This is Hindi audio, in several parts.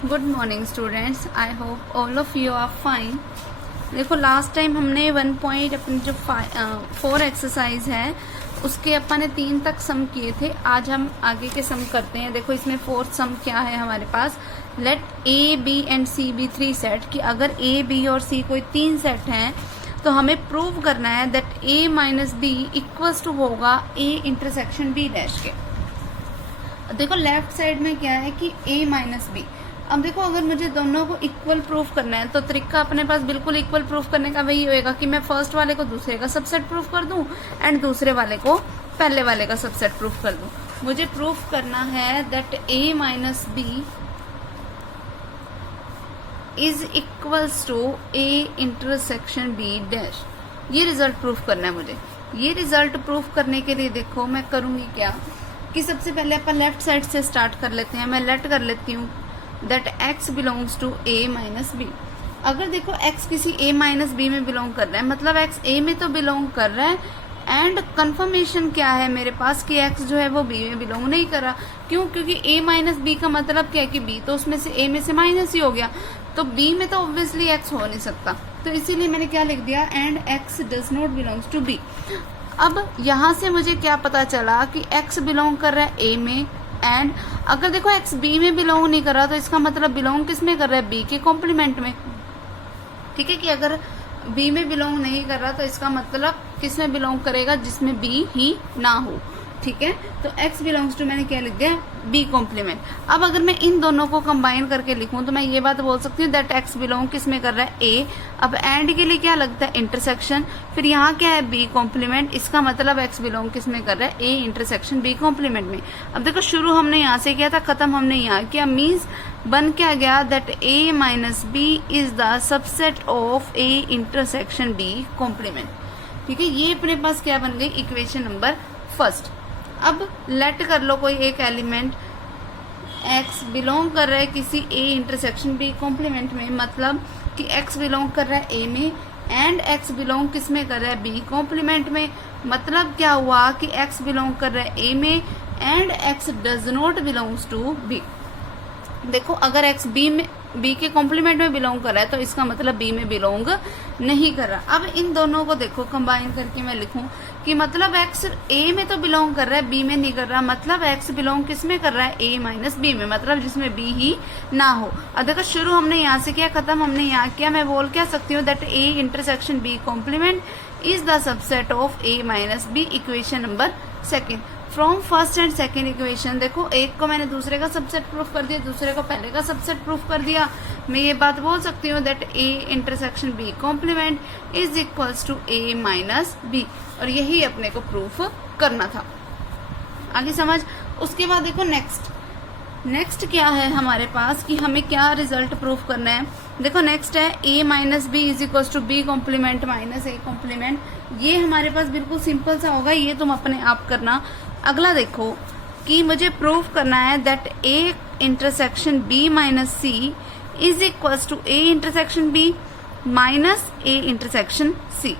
Good morning students, I hope all of you are fine. देखो लास्ट टाइम हमने 1 पॉइंट अपनी जो 4 एक्सरसाइज है उसके अपन ने 3 तक सम किए थे। आज हम आगे के सम करते हैं। देखो इसमें 4th सम क्या है हमारे पास, let A B and C be 3 set, कि अगर ए बी और सी कोई 3 सेट हैं तो हमें प्रूव करना है that A minus B equals to होगा ए इंटरसेक्शन बी डैश के। देखो लेफ्ट साइड में क्या है कि ए माइनस बी। अब देखो अगर मुझे दोनों को इक्वल प्रूफ करना है तो तरीका अपने पास बिल्कुल इक्वल प्रूफ करने का वही होएगा कि मैं फर्स्ट वाले को दूसरे का सबसेट प्रूफ कर दूं एंड दूसरे वाले को पहले वाले का सबसेट प्रूफ कर दूं। मुझे प्रूफ करना है that A minus B is equals to A intersection B dash. ये रिजल्ट प्रूफ करना है मुझे। ये रिजल्ट प्रूफ करने के लिए देखो मैं करूंगी क्या कि सबसे पहले अपन लेफ्ट साइड से स्टार्ट कर लेते हैं। मैं लेट कर लेती हूँ that x belongs to a minus B. अगर देखो x किसी a माइनस बी में बिलोंग कर रहा है मतलब x a में तो बिलोंग कर रहा है, एंड कंफर्मेशन क्या है मेरे पास कि x जो है वो b में बिलोंग नहीं कर रहा। क्यों? क्योंकि a माइनस बी का मतलब क्या है कि b तो उसमें से a में से माइनस ही हो गया, तो b में तो ऑब्वियसली x हो नहीं सकता। तो इसीलिए मैंने क्या लिख दिया, and x does not belongs to b। अब यहाँ से मुझे क्या पता चला कि x बिलोंग कर रहा है a में, एंड अगर देखो x b में बिलोंग नहीं कर रहा तो इसका मतलब बिलोंग किस में कर रहा है, b के कॉम्प्लीमेंट में। ठीक है कि अगर b में बिलोंग नहीं कर रहा तो इसका मतलब किस में बिलोंग करेगा, जिसमें b ही ना हो। ठीक है, तो x बिलोंग्स टू मैंने क्या लिख दिया, b कॉम्प्लीमेंट। अब अगर मैं इन दोनों को कंबाइन करके लिखूं तो मैं ये बात बोल सकती हूँ दैट x बिलोंग किस में कर रहा है, a। अब एंड के लिए क्या लगता है, इंटरसेक्शन। फिर यहाँ क्या है, b कॉम्प्लीमेंट। इसका मतलब x बिलोंग किस में कर रहा है, a इंटरसेक्शन b कॉम्प्लीमेंट में। अब देखो शुरू हमने यहाँ से किया था, खत्म हमने यहाँ किया, मीन्स बन क्या गया that a minus B is the subset of a intersection b complement. ठीक है, ये अपने पास क्या बन गई, इक्वेशन नंबर फर्स्ट। अब लेट कर लो कोई एक एलिमेंट x बिलोंग कर रहा है किसी a इंटरसेक्शन b कॉम्प्लीमेंट में, मतलब कि x बिलोंग कर रहा है a में एंड x बिलोंग किस में कर रहा है, b कॉम्प्लीमेंट में। मतलब क्या हुआ कि x बिलोंग कर रहा है a में and x does not belongs to b। देखो अगर x b के कॉम्प्लीमेंट में बिलोंग कर रहा है तो इसका मतलब b में बिलोंग नहीं कर रहा। अब इन दोनों को देखो कंबाइन करके मैं लिखूं कि मतलब x a में तो बिलोंग कर रहा है b में नहीं कर रहा, मतलब x बिलोंग किस में कर रहा है, a माइनस b में, मतलब जिसमें b ही ना हो। अब देखो शुरू हमने यहाँ से किया, खत्म हमने यहाँ किया। मैं बोल क्या सकती हूँ that a intersection b complement is the subset of a minus b, equation number second. From first and second equation देखो एक को मैंने दूसरे का सबसेट प्रूफ कर दिया, दूसरे को पहले का सबसेट प्रूफ कर दिया। मैं ये बात बोल सकती हूँ that a intersection b complement is equals to a minus b, और यही अपने को प्रूफ करना था। आगे समझ। उसके बाद देखो नेक्स्ट क्या है हमारे पास कि हमें क्या रिजल्ट प्रूफ करना है। देखो नेक्स्ट है a minus B is equals to b complement minus a complement. ये हमारे पास बिल्कुल सिंपल सा होगा, ये तुम अपने आप करना। अगला देखो कि मुझे प्रूफ करना है that a intersection b minus c is equals to a intersection b minus a intersection c।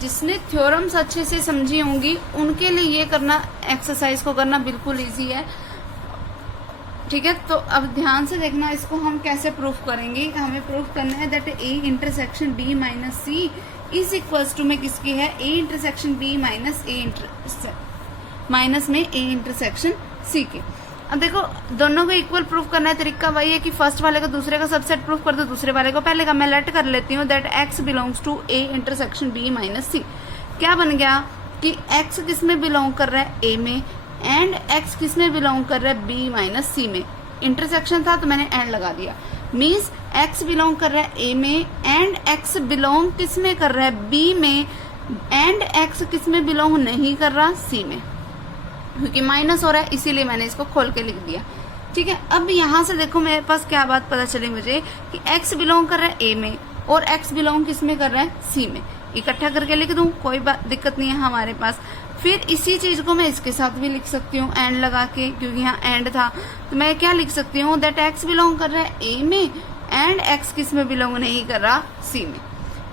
जिसने थ्योरम्स अच्छे से समझी होंगी उनके लिए ये करना, एक्सरसाइज को करना बिल्कुल इजी है। ठीक है, तो अब ध्यान से देखना इसको हम कैसे प्रूफ करेंगे। हमें प्रूफ करना है that a intersection b minus c is equals to में किसकी है, a इंटरसेक्शन b माइनस में a इंटरसेक्शन c के। अब देखो दोनों को इक्वल प्रूफ करना है, तरीका वही है कि फर्स्ट वाले को दूसरे का सबसेट प्रूफ कर दो, दूसरे वाले को पहले का। मैं लेट कर लेती हूँ that x belongs to a intersection b minus c। क्या बन गया कि x किस में बिलोंग कर रहा है, a में, एंड x किस में बिलोंग कर रहा है, b माइनस c में। इंटरसेक्शन था तो मैंने एंड लगा दिया, मीन्स x बिलोंग कर रहा है a में एंड x बिलोंग किस में कर रहा है, b में, एंड x किस में बिलोंग नहीं कर रहा, c में, क्योंकि माइनस हो रहा है इसीलिए मैंने इसको खोल के लिख दिया। ठीक है, अब यहाँ से देखो मेरे पास क्या बात पता चली मुझे कि x बिलोंग कर रहा है a में और x बिलोंग किस में कर रहा है, c में। इकट्ठा करके लिख दूं, कोई दिक्कत नहीं है हमारे पास। फिर इसी चीज को मैं इसके साथ भी लिख सकती हूँ एंड लगा के, क्योंकि यहाँ एंड था। तो मैं क्या लिख सकती हूँ दैट x बिलोंग कर रहा है a में एंड x किस में बिलोंग नहीं कर रहा, c में।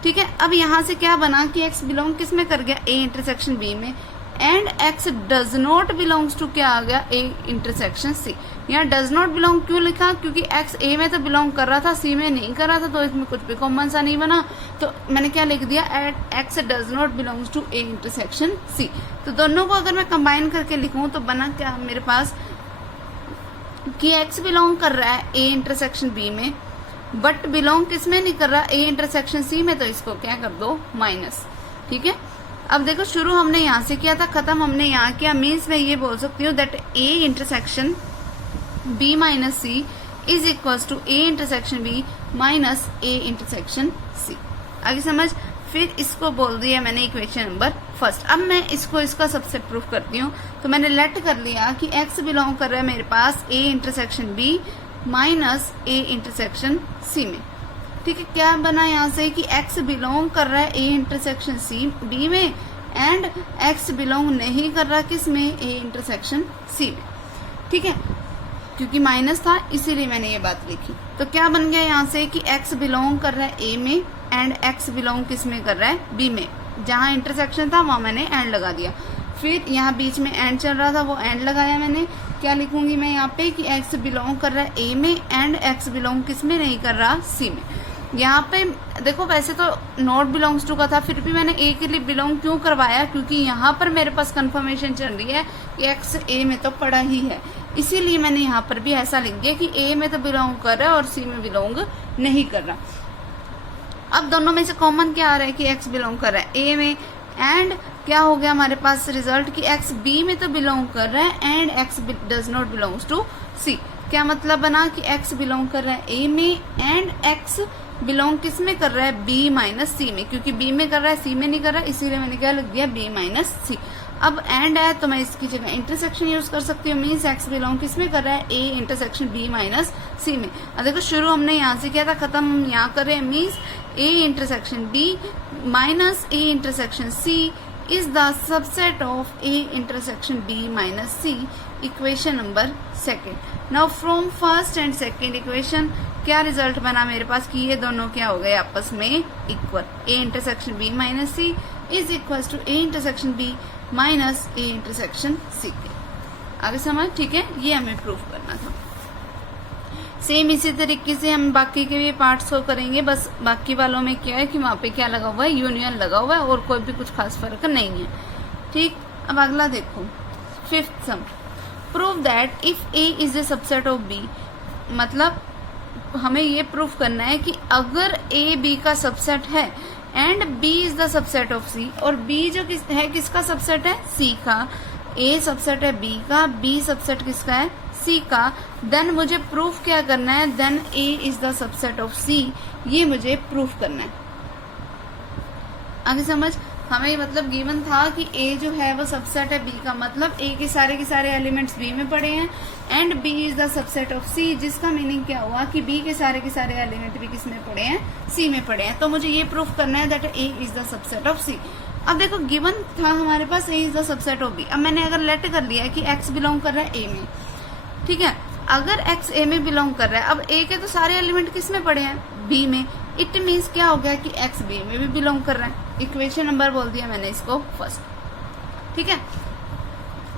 ठीक है, अब यहाँ से क्या बना कि x बिलोंग किस में कर गया, a इंटरसेक्शन b में, and x does not belongs to क्या आ गया ए इंटरसेक्शन सी। यहाँ डज नॉट बिलोंग क्यों लिखा, क्योंकि एक्स ए में तो बिलोंग कर रहा था, सी में नहीं कर रहा था, तो इसमें कुछ भी कॉमन सा नहीं बना, तो मैंने क्या लिख दिया, at X does not belongs to A intersection C. तो दोनों को अगर मैं कंबाइन करके लिखूं तो बना क्या मेरे पास कि एक्स बिलोंग कर रहा है ए इंटरसेक्शन बी में, बट बिलोंग किस में नहीं कर रहा, ए इंटरसेक्शन सी में, तो इसको क्या कर दो माइनस। ठीक है, अब देखो शुरू हमने यहाँ से किया था, खत्म हमने यहाँ किया, मीन्स मैं ये बोल सकती हूँ that A intersection B minus C is equal to A intersection B minus A intersection C. आगे समझ। फिर इसको बोल दिया मैंने इक्वेशन नंबर फर्स्ट। अब मैं इसको इसका सबसेट प्रूफ करती हूँ। तो मैंने लेट कर लिया कि एक्स बिलोंग कर रहा है मेरे पास A intersection B minus A intersection C में। ठीक है, क्या बना यहाँ से कि एक्स बिलोंग कर रहा है ए इंटरसेक्शन सी बी में एंड एक्स बिलोंग नहीं कर रहा किस में, ए इंटरसेक्शन सी में। ठीक है, क्योंकि माइनस था इसीलिए मैंने ये बात लिखी। तो क्या बन गया यहाँ से कि एक्स बिलोंग कर रहा है ए में एंड एक्स बिलोंग किस में कर रहा है, बी में। जहां इंटरसेक्शन था वहां मैंने एंड लगा दिया। फिर यहाँ बीच में एंड चल रहा था, वो एंड लगाया मैंने। क्या लिखूंगी मैं यहाँ पे कि एक्स बिलोंग कर रहा है ए में एंड एक्स बिलोंग किस में नहीं कर रहा, सी में। यहाँ पे देखो वैसे तो नॉट बिलोंग्स टू का था, फिर भी मैंने ए के लिए बिलोंग क्यों करवाया, क्योंकि यहाँ पर मेरे पास कंफर्मेशन चल रही है कि एक्स ए में तो पड़ा ही है, इसीलिए मैंने यहाँ पर भी ऐसा लिख दिया कि ए में तो बिलोंग कर रहा है और सी में बिलोंग नहीं कर रहा। अब दोनों में से कॉमन क्या आ रहा है कि एक्स बिलोंग कर रहा है ए में, एंड क्या हो गया हमारे पास रिजल्ट कि एक्स बी में तो बिलोंग कर रहा है and x does not belongs to C. क्या मतलब बना कि एक्स बिलोंग कर रहा है ए में एंड एक्स बिलोंग किस में कर रहा है, बी माइनस सी में। क्योंकि बी में कर रहा है सी में नहीं कर रहा है, इसीलिए मैंने क्या लिख दिया, बी माइनस सी। अब एंड है तो मैं इसकी जगह इंटरसेक्शन यूज कर सकती हूँ, मीन्स एक्स बिलोंग किस में कर रहा है, ए इंटरसेक्शन बी माइनस सी में। अब देखो शुरू हमने यहाँ से किया था, खत्म यहाँ कर रहे हैं, means A intersection B minus A intersection C is the subset of A intersection B minus C. Equation number second. Now from first and second equation क्या रिजल्ट बना मेरे पास कि ये दोनों क्या हो गए आपस में equal. A intersection B minus C is equal to A intersection B minus A intersection C के। आगे समझ। ठीक है, ये हमें प्रूफ करना था। सेम इसी तरीके से हम बाकी के भी पार्ट्स को करेंगे, बस बाकी वालों में क्या है कि वहां पे क्या लगा हुआ है, यूनियन लगा हुआ है और कोई भी कुछ खास फर्क नहीं है। ठीक, अब अगला देखो fifth sum. Prove that if A is the subset of B, मतलब हमें ये प्रूफ करना है कि अगर ए बी का सबसेट है and B is the subset of C, और बी जो है किसका सबसेट है, सी का, ए सबसेट है बी का, बी सबसेट किसका है, सी का, देन मुझे प्रूफ क्या करना है, then A is the subset of C, ये मुझे प्रूफ करना है। आगे समझ। हमें मतलब गिवन था कि ए जो है वो सबसेट है बी का, मतलब ए के सारे एलिमेंट्स बी में पड़े हैं and B is the subset of C, जिसका मीनिंग क्या हुआ कि बी के सारे एलिमेंट भी किस में पड़े हैं, सी में पड़े हैं। तो मुझे ये प्रूफ करना है that A is the subset of C. अब देखो गिवन था हमारे पास A is the subset of B. अब मैंने अगर लेट कर लिया कि एक्स बिलोंग कर रहा है ए में, ठीक है, अगर एक्स ए में बिलोंग कर रहा है, अब ए के तो सारे एलिमेंट किस में पड़े हैं, बी में, इट मीन्स क्या हो गया कि एक्स बी में भी बिलोंग कर रहा है। इक्वेशन नंबर बोल दिया मैंने इसको फर्स्ट। ठीक है,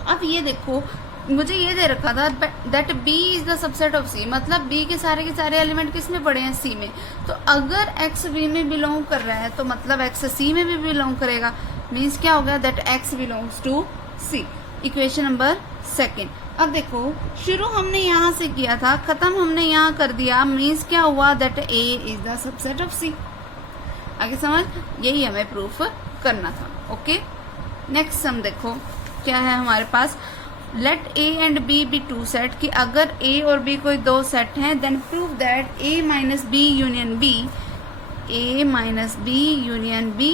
अब ये देखो मुझे ये दे रखा था that B is the subset of C, मतलब बी के सारे एलिमेंट किस में पड़े हैं, सी में। तो अगर एक्स बी में बिलोंग कर रहा है तो मतलब एक्स सी में भी बिलोंग करेगा, मीन्स क्या हो गया that X belongs to C. Equation number second. अब देखो शुरू हमने यहाँ से किया था, खत्म हमने यहाँ कर दिया, मीन्स क्या हुआ that A is the subset of C. आगे समझ, यही हमें प्रूफ करना था। ओके, नेक्स्ट सम देखो क्या है हमारे पास। Let A and B be two set, कि अगर ए और बी कोई दो सेट हैं, then prove that A minus B union B, A minus B union B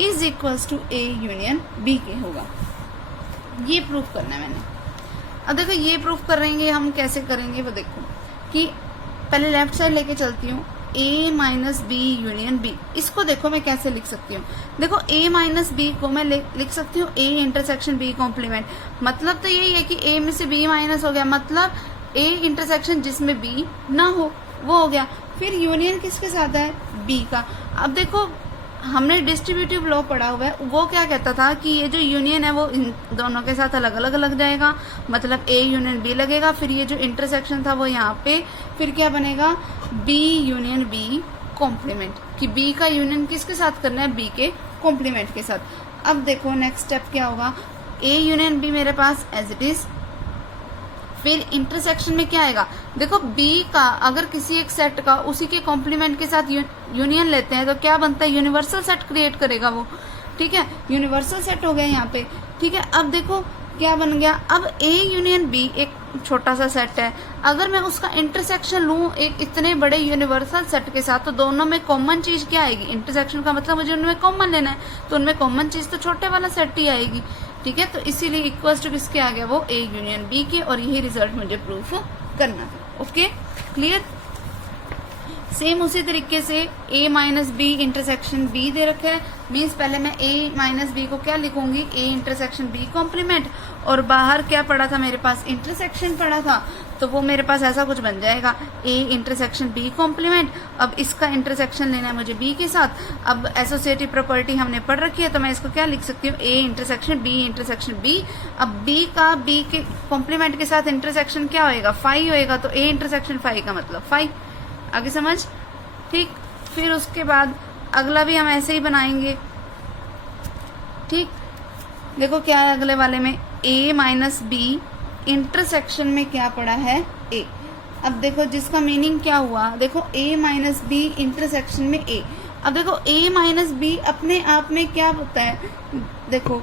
is equals to A union B के होगा। ये प्रूफ करना है मैंने। अब देखो ये प्रूफ करेंगे हम, कैसे करेंगे वो देखो कि पहले लेफ्ट साइड लेके चलती हूँ, a माइनस बी यूनियन बी। इसको देखो मैं कैसे लिख सकती हूँ, देखो a माइनस बी को मैं लिख सकती हूँ a इंटरसेक्शन b कॉम्प्लीमेंट। मतलब तो यही है कि a में से b माइनस हो गया, मतलब a इंटरसेक्शन जिसमें b ना हो वो हो गया। फिर यूनियन किसके साथ है, b का। अब देखो हमने डिस्ट्रीब्यूटिव लॉ पढ़ा हुआ है, वो क्या कहता था कि ये जो यूनियन है वो इन दोनों के साथ अलग अलग लग जाएगा, मतलब ए यूनियन बी लगेगा, फिर ये जो इंटरसेक्शन था वो यहाँ पे, फिर क्या बनेगा बी यूनियन बी कॉम्प्लीमेंट, कि बी का यूनियन किसके साथ करना है, बी के कॉम्प्लीमेंट के साथ। अब देखो नेक्स्ट स्टेप क्या होगा, ए यूनियन बी मेरे पास एज इट इज, फिर इंटरसेक्शन में क्या आएगा, देखो बी का अगर किसी एक सेट का उसी के कॉम्प्लीमेंट के साथ यूनियन लेते हैं तो क्या बनता है, यूनिवर्सल सेट क्रिएट करेगा वो, ठीक है, यूनिवर्सल सेट हो गया यहाँ पे, ठीक है। अब देखो क्या बन गया, अब ए यूनियन बी एक छोटा सा सेट है, अगर मैं उसका इंटरसेक्शन लूं एक इतने बड़े यूनिवर्सल सेट के साथ, तो दोनों में कॉमन चीज क्या आएगी, इंटरसेक्शन का मतलब मुझे उनमें कॉमन लेना है, तो उनमें कॉमन चीज तो छोटे वाला सेट ही आएगी, ठीक है। तो इसीलिए इक्वल्स टू किसके आ गया, वो ए यूनियन बी के, और यही रिजल्ट मुझे प्रूफ करना था। Okay clear. सेम उसी तरीके से a minus B intersection b दे रखा है, मीन्स पहले मैं a माइनस बी को क्या लिखूंगी, a इंटरसेक्शन b कॉम्प्लीमेंट, और बाहर क्या पड़ा था मेरे पास, इंटरसेक्शन पड़ा था, तो वो मेरे पास ऐसा कुछ बन जाएगा a इंटरसेक्शन b कॉम्प्लीमेंट। अब इसका इंटरसेक्शन लेना है मुझे b के साथ, अब एसोसिएटिव प्रॉपर्टी हमने पढ़ रखी है, तो मैं इसको क्या लिख सकती हूँ, a इंटरसेक्शन b। अब b का b के कॉम्प्लीमेंट के साथ इंटरसेक्शन क्या होएगा, फाई होएगा, तो a इंटरसेक्शन फाई का मतलब फाई, आगे समझ, ठीक। फिर उसके बाद अगला भी हम ऐसे ही बनाएंगे, ठीक। देखो क्या है अगले वाले में, a माइनस बी इंटरसेक्शन में क्या पड़ा है, a। अब देखो जिसका मीनिंग क्या हुआ, देखो a माइनस बी इंटरसेक्शन में a। अब देखो a माइनस बी अपने आप में क्या होता है, देखो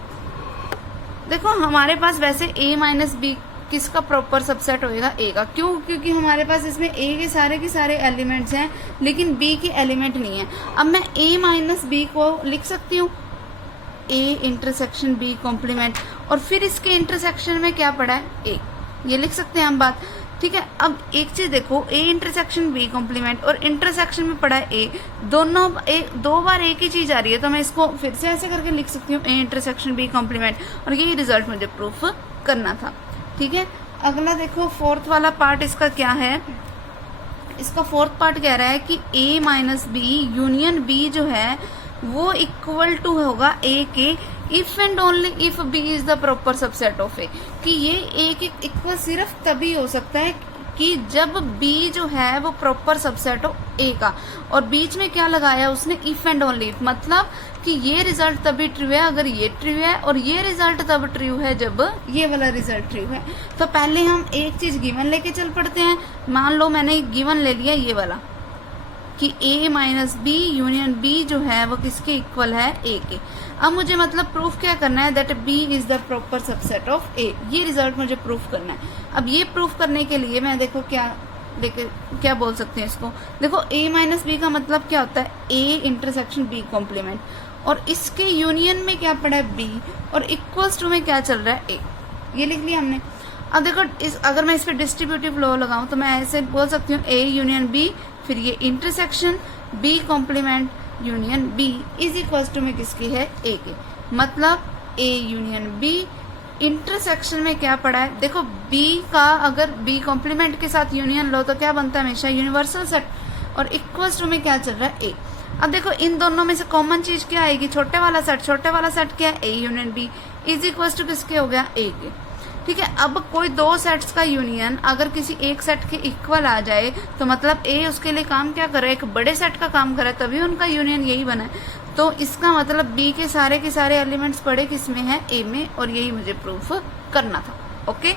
हमारे पास वैसे a माइनस बी किसका प्रॉपर सबसेट होएगा, ए का, क्यों, क्योंकि हमारे पास इसमें ए के सारे एलिमेंट्स हैं, लेकिन बी के एलिमेंट नहीं है। अब मैं ए माइनस बी को लिख सकती हूँ ए इंटरसेक्शन बी कॉम्प्लीमेंट, और फिर इसके इंटरसेक्शन में क्या पड़ा है, ए, ये लिख सकते हैं हम बात, ठीक है। अब एक चीज देखो, ए इंटरसेक्शन बी कॉम्प्लीमेंट और इंटरसेक्शन में पड़ा है ए, दोनों दो बार एक ही चीज आ रही है, तो मैं इसको फिर से ऐसे करके लिख सकती हूँ ए इंटरसेक्शन बी कॉम्प्लीमेंट, और यही रिजल्ट मुझे प्रूफ करना था, ठीक है। अगला देखो फोर्थ वाला पार्ट इसका क्या है, इसका फोर्थ पार्ट कह रहा है कि a minus B union b जो है वो इक्वल टू होगा a के if and only if b is the proper subset of a, कि ये a के इक्वल सिर्फ तभी हो सकता है कि जब b जो है वो प्रॉपर सबसेट हो a का, और बीच में क्या लगाया उसने, इफ एंड ओनली इफ, मतलब कि ये रिजल्ट तभी ट्रू है अगर ये ट्रू है, और ये रिजल्ट तब ट्रू है जब ये वाला रिजल्ट ट्रू है। तो पहले हम एक चीज गिवन लेके चल पड़ते हैं, मान लो मैंने गिवन ले लिया ये वाला कि a minus B union b जो है वो किसके इक्वल है, a के। अब मुझे मतलब प्रूफ क्या करना है, that b is the proper subset of a, ये रिजल्ट मुझे प्रूफ करना है। अब ये प्रूफ करने के लिए मैं देखो क्या बोल सकते हैं इसको, देखो a माइनस बी का मतलब क्या होता है, a इंटरसेक्शन b कॉम्प्लीमेंट, और इसके यूनियन में क्या पड़ा है b, और इक्वल्स टू में क्या चल रहा है a, ये लिख लिया हमने। अब देखो अगर मैं इस पर डिस्ट्रीब्यूटिव लॉ लगाऊं तो मैं ऐसे बोल सकती हूँ a यूनियन b, फिर ये intersection b complement union b is equals to में किसकी है, a के, मतलब a यूनियन b इंटरसेक्शन में क्या पड़ा है, देखो b का अगर b कॉम्प्लीमेंट के साथ यूनियन लो तो क्या बनता है हमेशा यूनिवर्सल सेट, और इक्वल्स टू में क्या चल रहा है, a। अब देखो इन दोनों में से कॉमन चीज क्या आएगी, छोटे वाला सेट क्या है, a union b is equals to किसके हो गया, a के, ठीक है। अब कोई दो सेट्स का यूनियन अगर किसी एक सेट के इक्वल आ जाए तो मतलब a उसके लिए काम क्या कर रहा है, एक बड़े सेट का काम कर रहा है, तभी उनका यूनियन यही बना है। तो इसका मतलब b के सारे एलिमेंट्स पड़े किसमें है, a में, और यही मुझे प्रूफ करना था। ओके,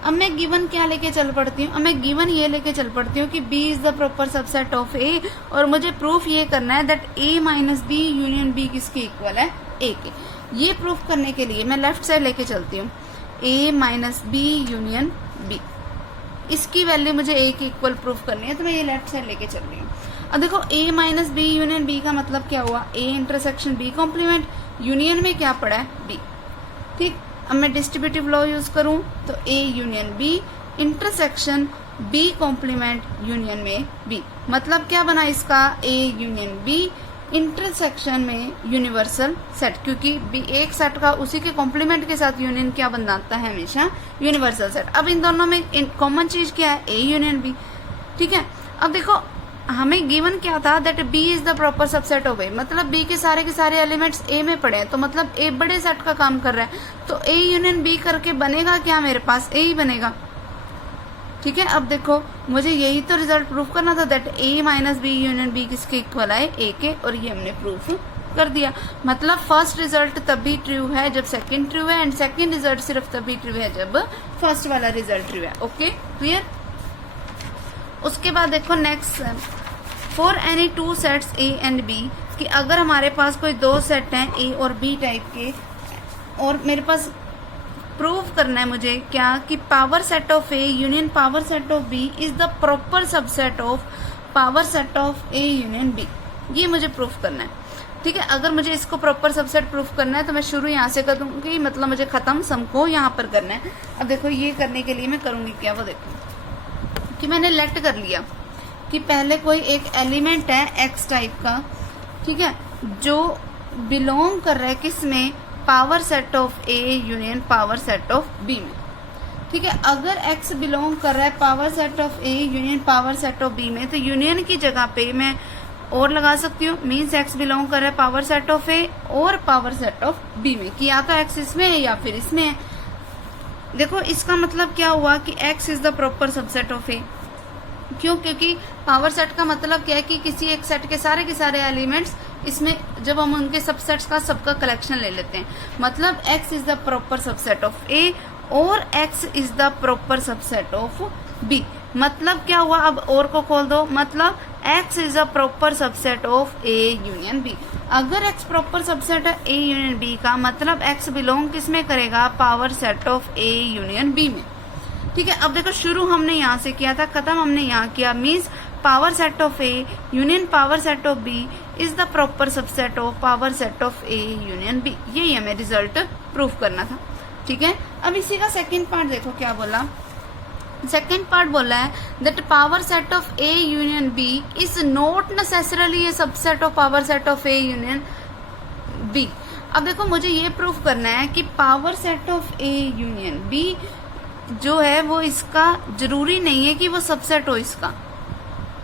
अब मैं गिवन क्या लेके चल पड़ती हूँ, अब मैं गिवन ये लेके चल पड़ती हूँ कि b is the proper subset of a, और मुझे प्रूफ ये करना है that a minus B union b किसके इक्वल है, a के। ये प्रूफ करने के लिए मैं लेफ्ट साइड लेके चलती हूँ, a minus B union b, इसकी वैल्यू मुझे a के इक्वल प्रूफ करनी है, तो मैं ये लेफ्ट साइड लेके चल रही हूँ। अब देखो a minus B union b का मतलब क्या हुआ, a intersection b complement, union में क्या पड़ा है, b, ठीक। अब मैं डिस्ट्रीब्यूटिव लॉ यूज करूं तो a union b intersection b complement union में b, मतलब क्या बना इसका, a यूनियन b इंटरसेक्शन में यूनिवर्सल सेट, क्योंकि b एक सेट का उसी के कॉम्प्लीमेंट के साथ यूनियन क्या बनाता है हमेशा, यूनिवर्सल सेट। अब इन दोनों में कॉमन चीज क्या है, a यूनियन b, ठीक है। अब देखो हमें गिवन क्या था that B is the proper subset of A, मतलब बी के सारे एलिमेंट्स ए में पड़े हैं, तो मतलब ए बड़े सेट का काम कर रहा है, तो ए यूनियन बी करके बनेगा क्या, मेरे पास ए ही बनेगा। ठीक है, अब देखो मुझे यही तो रिजल्ट प्रूफ करना था that A minus B union B किसके इक्वल आए, ए के, और ये हमने प्रूफ कर दिया। मतलब फर्स्ट रिजल्ट तभी ट्रू है जब सेकंड ट्रू है, एंड सेकंड रिजल्ट सिर्फ तभी ट्रू है जब फर्स्ट वाला रिजल्ट ट्रू है। Okay clear. उसके बाद देखो next, for any two sets A and B, कि अगर हमारे पास कोई दो सेट हैं ए और बी टाइप के, और मेरे पास प्रूव करना है मुझे क्या, कि power set of A union power set of B is the proper subset of power set of A union B, ये मुझे प्रूफ करना है। ठीक है, अगर मुझे इसको प्रॉपर सबसेट प्रूफ करना है तो मैं शुरू यहाँ से कर दूंगी, मतलब मुझे खत्म सम को यहाँ पर करना है। अब देखो ये करने के लिए मैं करूंगी क्या, वो देखो कि मैंने लेट कर लिया कि पहले कोई एक एलिमेंट है एक्स टाइप का, ठीक है, जो बिलोंग कर रहा है किस में, power set of A union power set of B में। ठीक है, अगर x बिलोंग कर रहा है power set of A union power set of B में, तो यूनियन की जगह पे मैं और लगा सकती हूँ, मीन्स x बिलोंग कर रहा है पावर सेट ऑफ ए और पावर सेट ऑफ बी में, कि या तो x इसमें है या फिर इसमें है। देखो इसका मतलब क्या हुआ कि x is the proper subset of A, क्यों, क्योंकि पावर सेट का मतलब क्या है कि किसी एक सेट के सारे एलिमेंट्स इसमें, जब हम उनके सबसेट्स का सबका कलेक्शन ले लेते हैं, मतलब x is the proper subset of A और x is the proper subset of b। मतलब क्या हुआ, अब और को खोल दो, मतलब x is the proper subset of a union b। अगर x प्रॉपर सबसेट है a यूनियन b का, मतलब x बिलोंग किस में करेगा, power set of a union b में। ठीक है, अब देखो शुरू हमने यहाँ से किया था, खत्म हमने यहाँ किया, means power set of A union power set of B is the proper subset of power set of A union B. यही हमें रिजल्ट प्रूफ करना था। ठीक है, अब इसी का सेकंड पार्ट देखो क्या बोला। सेकंड पार्ट बोला है that power set of A union B is not necessarily a subset of power set of A union B. अब देखो मुझे ये प्रूफ करना है कि power set of A union B जो है वो इसका जरूरी नहीं है कि वो सबसेट हो इसका,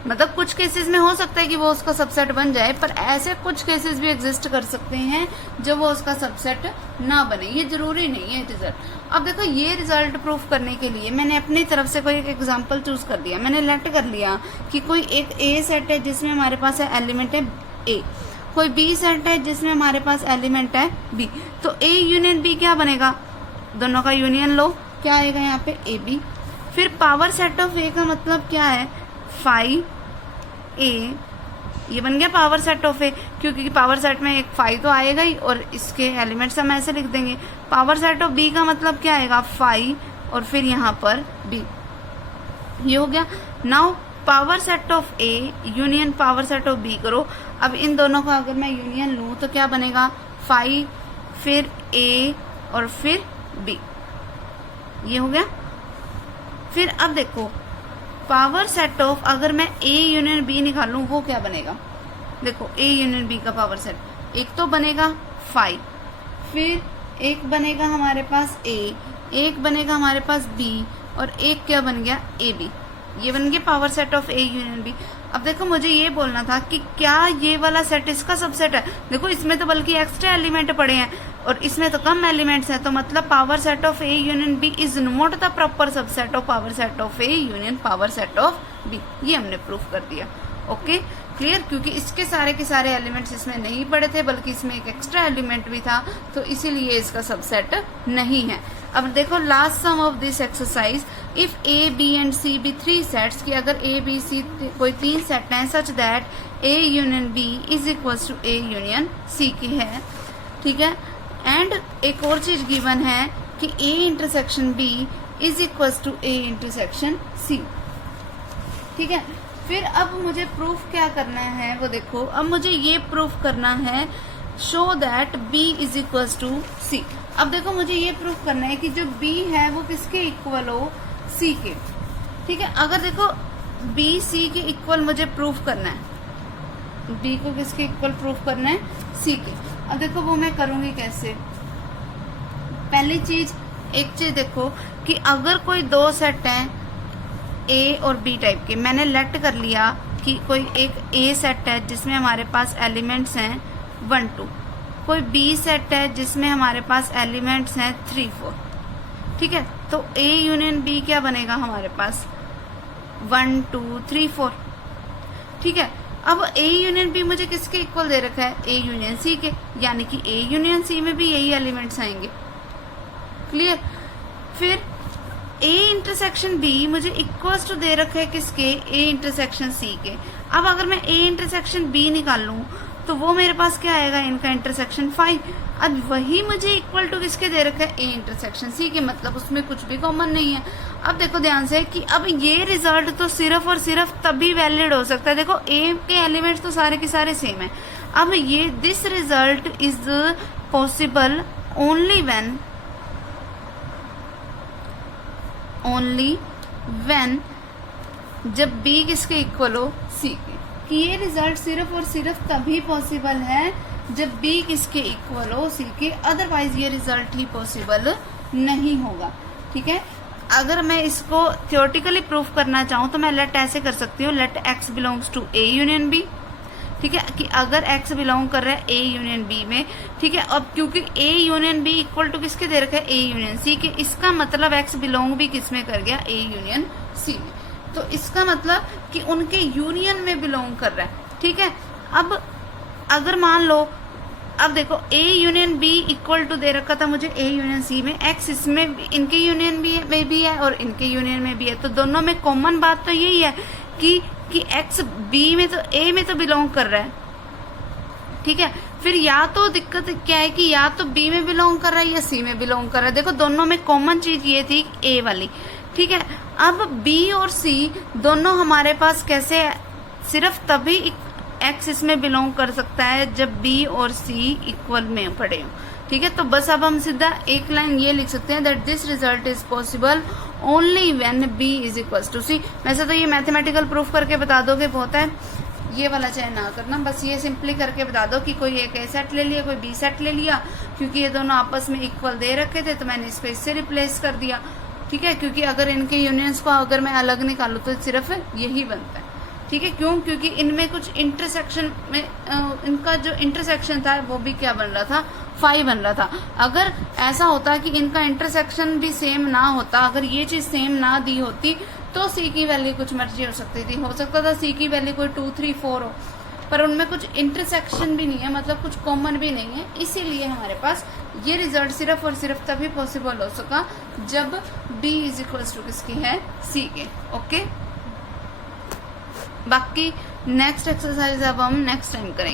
मतलब कुछ केसेस में हो सकता है कि वो उसका सबसेट बन जाए, पर ऐसे कुछ केसेस भी एग्जिस्ट कर सकते हैं जो वो उसका सबसेट ना बने, ये जरूरी नहीं है रिजल्ट। अब देखो ये रिजल्ट प्रूफ करने के लिए मैंने अपनी तरफ से कोई एक एग्जांपल चूज कर दिया, मैंने लेट कर लिया कि कोई एक ए सेट है जिसमें हमारे पास एलिमेंट है ए, कोई बी सेट है जिसमें हमारे पास एलिमेंट है बी, तो ए यूनियन बी क्या बनेगा, दोनों का यूनियन लो, क्या आएगा यहाँ पे ए बी। फिर पावर सेट ऑफ ए का मतलब क्या है, 5 ए, ये बन गया पावर सेट ऑफ ए, क्योंकि पावर सेट में एक 5 तो आएगा ही और इसके एलिमेंट्स हम ऐसे लिख देंगे। पावर सेट ऑफ बी का मतलब क्या आएगा, 5 और फिर यहाँ पर बी, ये हो गया। Now power set of A union power set of B करो। अब इन दोनों का अगर मैं यूनियन लूँ तो क्या बनेगा, 5 फिर ए और फिर बी, ये हो गया। फिर अब देखो पावर सेट ऑफ, अगर मैं ए यूनियन बी निकालूं वो क्या बनेगा, देखो ए यूनियन बी का पावर सेट एक तो बनेगा 5, फिर एक बनेगा हमारे पास ए, एक बनेगा हमारे पास बी, और एक क्या बन गया ए बी, ये बन गया power set of A union B. अब देखो मुझे ये बोलना था कि क्या ये वाला सेट इसका सबसेट है, देखो इसमें तो बल्कि एक्स्ट्रा एलिमेंट पड़े हैं और इसमें तो कम एलिमेंट्स हैं, तो मतलब power set of A union B is not the proper subset of power set of A union power set of B. ये हमने प्रूफ कर दिया। ओके क्लियर, क्योंकि इसके सारे के सारे एलिमेंट्स इसमें नहीं पड़े थे बल्कि इसमें एक एक्स्ट्रा एलिमेंट भी था, तो इसीलिए इसका सबसेट नहीं है। अब देखो last sum of this exercise, if A B and C be 3 sets, की अगर ए बी सी कोई 3 सेट हैं such that A union B is equal to A union C की है। ठीक है, एंड एक और चीज गिवन है कि A intersection B is equal to A intersection C. ठीक है, फिर अब मुझे प्रूफ क्या करना है वो देखो, अब मुझे ये प्रूफ करना है show that b is equal to c। अब देखो मुझे ये प्रूफ करना है कि जो b है वो किसके इक्वल हो, c के। ठीक है, अगर देखो b c के इक्वल मुझे प्रूफ करना है, b को किसके इक्वल प्रूफ करना है, c के। अब देखो वो मैं करूंगी कैसे, पहली चीज एक चीज देखो कि अगर कोई दो सेट हैं ए और बी टाइप के, मैंने लेट कर लिया कि कोई एक ए सेट है जिसमें हमारे पास एलिमेंट्स हैं 1 2, कोई बी सेट है जिसमें हमारे पास एलिमेंट्स हैं 3 4, ठीक है। तो ए यूनियन बी क्या बनेगा हमारे पास 1 2 3 4, ठीक है। अब ए यूनियन बी मुझे किसके इक्वल दे रखा है, ए यूनियन सी के, यानी कि ए यूनियन सी में भी यही एलिमेंट्स आएंगे, क्लियर। फिर ए इंटरसेक्शन बी मुझे इक्वल्स टू दे रखा है किसके, ए इंटरसेक्शन सी के। अब अगर मैं ए इंटरसेक्शन बी निकाल लूं तो वो मेरे पास क्या आएगा, इनका इंटरसेक्शन 5। अब वही मुझे इक्वल टू किसके दे रखा है, ए इंटरसेक्शन सी के, मतलब उसमें कुछ भी कॉमन नहीं है। अब देखो ध्यान से कि अब ये रिजल्ट तो सिर्फ और सिर्फ तभी वैलिड हो सकता है, देखो ए के एलिमेंट्स तो सारे के सारे सेम है। अब ये this result is possible only when जब बी किसके इक्वल हो, सी के। कि ये रिजल्ट सिर्फ और सिर्फ तभी पॉसिबल है जब बी किसके इक्वल हो, सी के, अदरवाइज ये रिजल्ट ही पॉसिबल नहीं होगा, ठीक है। अगर मैं इसको थ्योरेटिकली प्रूफ करना चाहूँ तो मैं लेट ऐसे कर सकती हूँ, let X belongs to A union B, ठीक है, कि अगर एक्स बिलोंग कर रहा है ए यूनियन बी में, ठीक है। अब क्योंकि A union B equal to किसके दे रखा है, ए यूनियन सी के, इसका मतलब एक्स बिलोंग भी किस में कर गया, ए यूनियन सी में। तो इसका मतलब कि उनके यूनियन में बिलोंग कर रहा है, ठीक है। अब अगर मान लो, अब देखो A union B equal to दे रखा था मुझे ए यूनियन सी में, एक्स इसमें इनके यूनियन में भी है और इनके यूनियन में भी है, तो दोनों में कॉमन बात तो यही है कि एक्स बी में तो ए में तो बिलोंग कर रहा है, ठीक है। फिर या तो दिक्कत क्या है कि या तो बी में बिलोंग कर रहा है या सी में बिलोंग कर रहा है, देखो दोनों में कॉमन चीज ये थी ए वाली, ठीक है। अब बी और सी दोनों हमारे पास कैसे, सिर्फ तभी एक्स इसमें बिलोंग कर सकता है जब बी और सी इक्वल में पड़े हो, ठीक है। तो बस अब हम सीधा एक लाइन ये लिख सकते हैं that this result is possible only when B is equals to C. वैसे तो ये मैथमेटिकल प्रूफ करके बता दोगे बहुत है, ये वाला चाहे ना करना, बस ये सिंपली करके बता दो कि कोई एक ए सेट ले लिया, कोई बी सेट ले लिया, क्योंकि ये दोनों आपस में इक्वल दे रखे थे तो मैंने इसको इससे रिप्लेस कर दिया, ठीक है। क्योंकि अगर इनके यूनियंस को अगर मैं अलग निकालूं तो सिर्फ यही बनता है, ठीक है। क्यों, क्योंकि इनमें कुछ इंटरसेक्शन में इनका जो इंटरसेक्शन था वो भी क्या बन रहा था, 5 बन रहा था। अगर ऐसा होता कि इनका इंटरसेक्शन भी सेम ना होता, अगर ये चीज सेम ना दी होती तो सी की वैल्यू कुछ मर्जी हो सकती थी, हो सकता था सी की वैल्यू कोई 2 3 4 हो, पर उनमें कुछ इंटरसेक्शन भी नहीं है, मतलब कुछ कॉमन भी नहीं है, इसीलिए हमारे पास ये रिजल्ट सिर्फ और सिर्फ तभी पॉसिबल हो सका जब B इज इक्वल्स टू किसकी है, सी के, ओके। बाकी नेक्स्ट एक्सरसाइज अब हम नेक्स्ट टाइम करेंगे।